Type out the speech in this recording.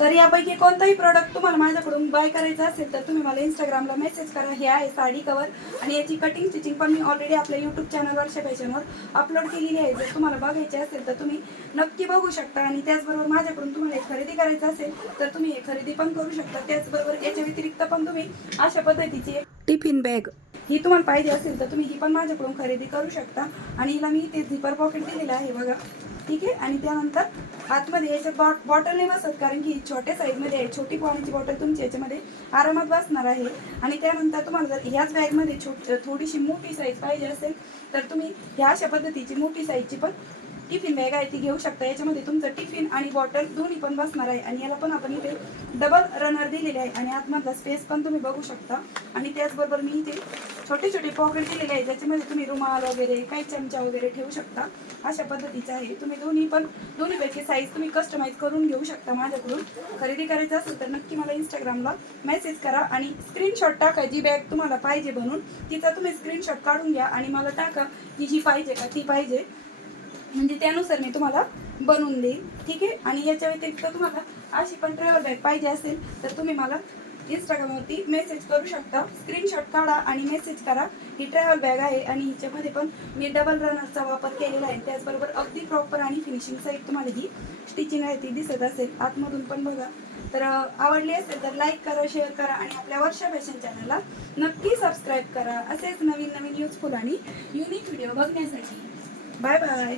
तर यापैकी कोणताही प्रोडक्ट तुम्हाला माझ्याकडून बाय करायचा असेल तर तुम्ही मला इंस्टाग्रामला मेसेज करा. हे आहे साडी कवर आणि याची कटिंग स्टिचिंग पण मी ऑलरेडी आपल्या यूट्यूब चॅनल वर्षा फॅशनवर अपलोड केलेली आहे. जर तुम्हाला बघायची असेल तर तुम्ही नक्की बघू शकता. आणि त्याचबरोबर माझ्याकडून तुम्हाला एक खरेदी करायचं असेल तर तुम्ही हे खरेदी पण करू शकता. त्याचबरोबर याच्या व्यतिरिक्त पण तुम्ही अशा पद्धतीची टिफिन बॅग ही तुम्हाला पाहिजे असेल तर तुम्ही ही पण माझ्याकडून खरेदी करू शकता. आणि हिला मी ते झिपर पॉकेट दिलेलं आहे बघा, ठीक आहे. आणि त्यानंतर आतमध्ये याच्यात बॉटल नाही बसत, कारण की छोट्या साईजमध्ये आहे. छोटी पाण्याची बॉटल तुमची याच्यामध्ये आरामात बसणार आहे. आणि त्यानंतर तुम्हाला जर ह्याच बॅगमध्ये थोडीशी मोठी साईज पाहिजे असेल तर तुम्ही ह्या अशा पद्धतीची मोठी साईजची पण टिफिन बॅग आहे ती घेऊ शकता. याच्यामध्ये तुमचं टिफिन आणि बॉटल दोन्ही पण बसणार आहे. आणि याला पण आपण इथे डबल रनर दिलेले आहे आणि आतमधला स्पेस पण तुम्ही बघू शकता. आणि त्याचबरोबर मी इथे छोटे छोटे पॉकेट दिलेले आहे ज्याच्यामध्ये तुम्ही रुमाल वगैरे काही चमचा वगैरे ठेवू शकता. अशा पद्धतीचं आहे. तुम्ही दोन्हीपैकी साईज तुम्ही कस्टमाइज करून घेऊ शकता. माझ्याकडून खरेदी करायचं असेल तर नक्की मला इंस्टाग्रामला मेसेज करा आणि स्क्रीनशॉट टाका. जी बॅग तुम्हाला पाहिजे बनवून तिचा तुम्ही स्क्रीनशॉट काढून घ्या आणि मला टाका की ही पाहिजे का ती पाहिजे, म्हणजे त्यानुसार मी तुम्हाला बनवून देईल, ठीक आहे. आणि याच्या व्यतिरिक्त तुम्हाला अशी पण ट्रॅव्हल बॅग पाहिजे असेल तर तुम्ही मला इंस्टाग्रामवरती मेसेज करू शकता. स्क्रीनशॉट काढा आणि मेसेज करा. ही ट्रॅव्हल बॅग आहे आणि हिच्यामध्ये पण मी डबल रनरचा वापर केलेला आहे. त्याचबरोबर अगदी प्रॉपर आणि फिनिशिंग सहित तुम्हाला ही स्टिचिंग आहे ती दिसत असेल. आतमधून पण बघा. तर आवडली असेल तर लाईक करा, शेअर करा आणि आपल्या वर्षा फॅशन चॅनलला नक्की सबस्क्राईब करा असेच नवीन नवीन युजफुल आणि युनिक व्हिडिओ बघण्यासाठी. Bye bye.